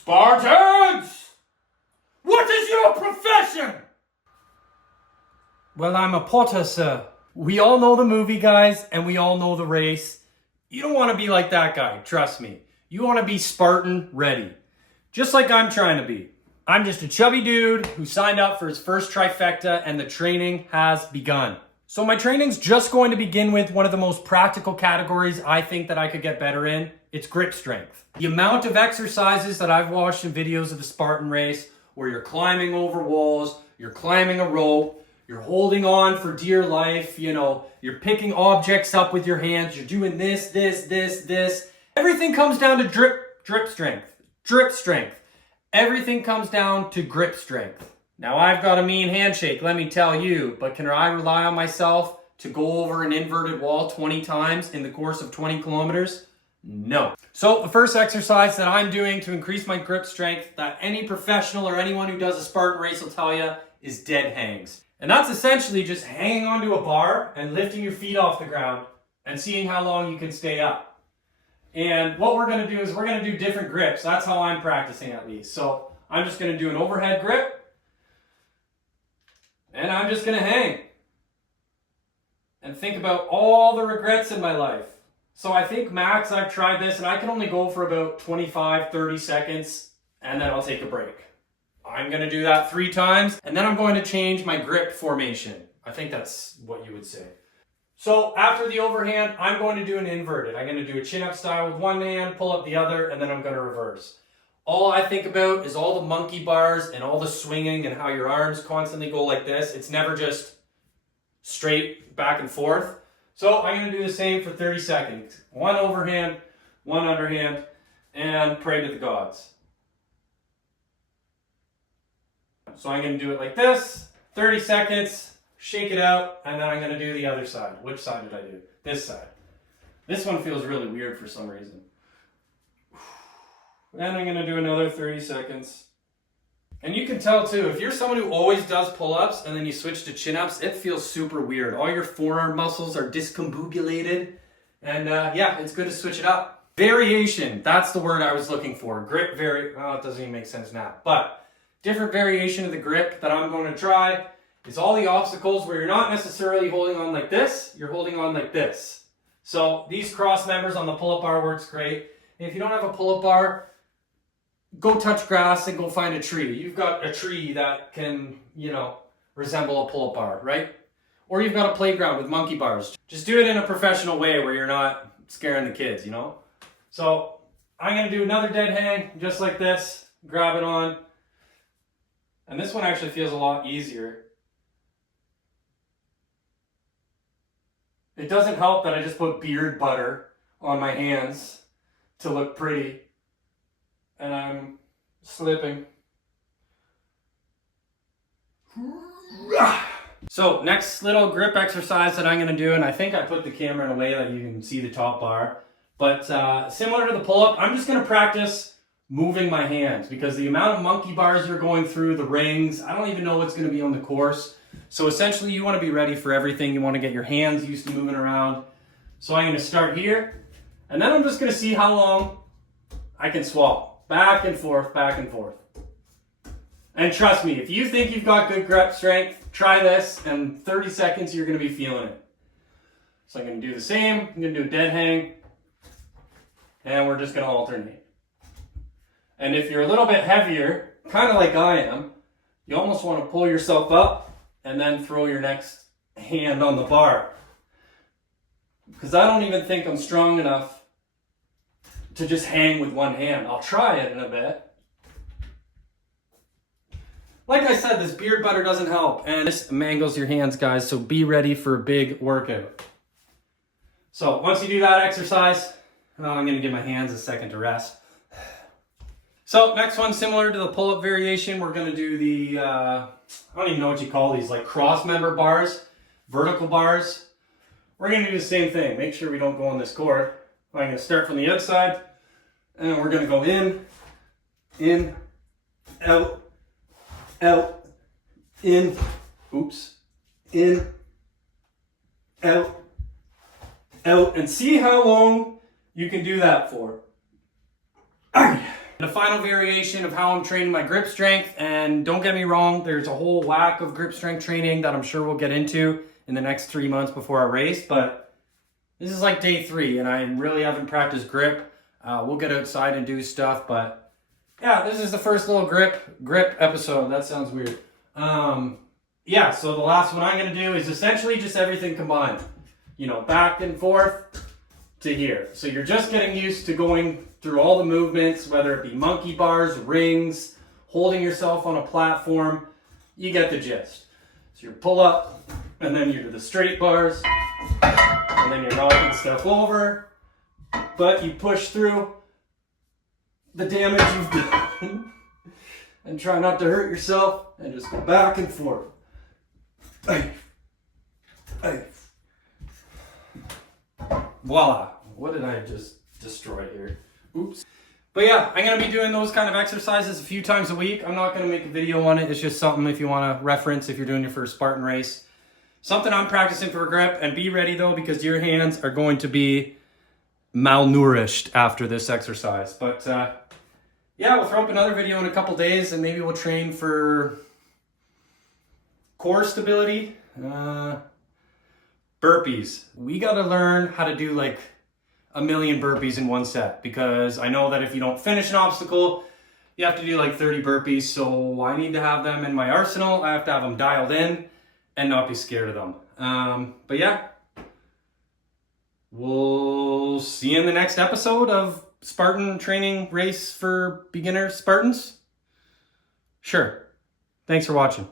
Spartans! What is your profession? Well, I'm a potter, sir. We all know the movie, guys, and we all know the race. You don't want to be like that guy, trust me. You want to be Spartan ready. Just like I'm trying to be. I'm just a chubby dude who signed up for his first trifecta and the training has begun. So my training's just going to begin with one of the most practical categories I think that I could get better in. It's grip strength. The amount of exercises that I've watched in videos of the Spartan race where you're climbing over walls, you're climbing a rope, you're holding on for dear life, you're picking objects up with your hands, you're doing this. Everything comes down to drip strength. Everything comes down to grip strength. Now I've got a mean handshake, let me tell you, but can I rely on myself to go over an inverted wall 20 times in the course of 20 kilometers? No. So the first exercise that I'm doing to increase my grip strength that any professional or anyone who does a Spartan race will tell you is dead hangs. And that's essentially just hanging onto a bar and lifting your feet off the ground and seeing how long you can stay up. And what we're going to do is we're going to do different grips. That's how I'm practicing at least. So I'm just going to do an overhead grip. And I'm just going to hang. And think about all the regrets in my life. So I think max I've tried this and I can only go for about 25, 30 seconds and then I'll take a break. I'm going to do that 3 times and then I'm going to change my grip formation. I think that's what you would say. So after the overhand, I'm going to do an inverted. I'm going to do a chin up style with one hand, pull up the other, and then I'm going to reverse. All I think about is all the monkey bars and all the swinging and how your arms constantly go like this. It's never just straight back and forth. So I'm going to do the same for 30 seconds. One overhand, one underhand, and pray to the gods. So I'm going to do it like this, 30 seconds, shake it out, and then I'm going to do the other side. Which side did I do? This side. This one feels really weird for some reason. And I'm going to do another 30 seconds. And you can tell too, if you're someone who always does pull-ups and then you switch to chin-ups, it feels super weird. All your forearm muscles are discombobulated. And yeah, it's good to switch it up. Variation, that's the word I was looking for. Grip oh, it doesn't even make sense now. But different variation of the grip that I'm going to try is all the obstacles where you're not necessarily holding on like this, you're holding on like this. So these cross members on the pull-up bar works great. And if you don't have a pull-up bar, go touch grass and go find a tree. You've got a tree that can, resemble a pull-up bar, right? Or you've got a playground with monkey bars. Just do it in a professional way where you're not scaring the kids, So I'm going to do another dead hang just like this, grab it on. And this one actually feels a lot easier. It doesn't help that I just put beard butter on my hands to look pretty. And I'm slipping. So next little grip exercise that I'm going to do, and I think I put the camera in a way that you can see the top bar. But similar to the pull-up, I'm just going to practice moving my hands because the amount of monkey bars you're going through, the rings, I don't even know what's going to be on the course. So essentially you want to be ready for everything. You want to get your hands used to moving around. So I'm going to start here and then I'm just going to see how long I can swap back and forth. And trust me, if you think you've got good grip strength, try this and 30 seconds you're going to be feeling it. So I'm going to do the same. I'm going to do a dead hang and we're just going to alternate. And if you're a little bit heavier, kind of like I am, you almost want to pull yourself up and then throw your next hand on the bar. Because I don't even think I'm strong enough to just hang with one hand. I'll try it in a bit. Like I said, this beard butter doesn't help. And this mangles your hands, guys, so be ready for a big workout. So once you do that exercise, I'm going to give my hands a second to rest. So next one, similar to the pull-up variation, we're going to do the, I don't even know what you call these, like cross member bars, vertical bars. We're going to do the same thing. Make sure we don't go on this cord. I'm going to start from the outside, and we're going to go in, out, in, out, and see how long you can do that for. The final variation of how I'm training my grip strength, and don't get me wrong, there's a whole whack of grip strength training that I'm sure we'll get into in the next 3 months before our race, but this is like day 3 and I really haven't practiced grip. We'll get outside and do stuff, but yeah, this is the first little grip episode. That sounds weird. Yeah, so the last one I'm gonna do is essentially just everything combined. You know, back and forth to here. So you're just getting used to going through all the movements, whether it be monkey bars, rings, holding yourself on a platform. You get the gist. So you pull up, and then you do the straight bars, and then you're knocking stuff over, but you push through the damage you've done and try not to hurt yourself and just go back and forth. Ay. Ay. Voila. What did I just destroy here? Oops. But yeah, I'm going to be doing those kind of exercises a few times a week. I'm not going to make a video on it. It's just something if you want to reference if you're doing your first Spartan race. Something I'm practicing for grip. And be ready though, because your hands are going to be malnourished after this exercise. But yeah, we'll throw up another video in a couple days and maybe we'll train for core stability. Burpees. We got to learn how to do like 1 million burpees in one set, because I know that if you don't finish an obstacle, you have to do like 30 burpees. So I need to have them in my arsenal. I have to have them dialed in and not be scared of them. But yeah, we'll see you in the next episode of Spartan Training Race for Beginner Spartans. Sure. Thanks for watching.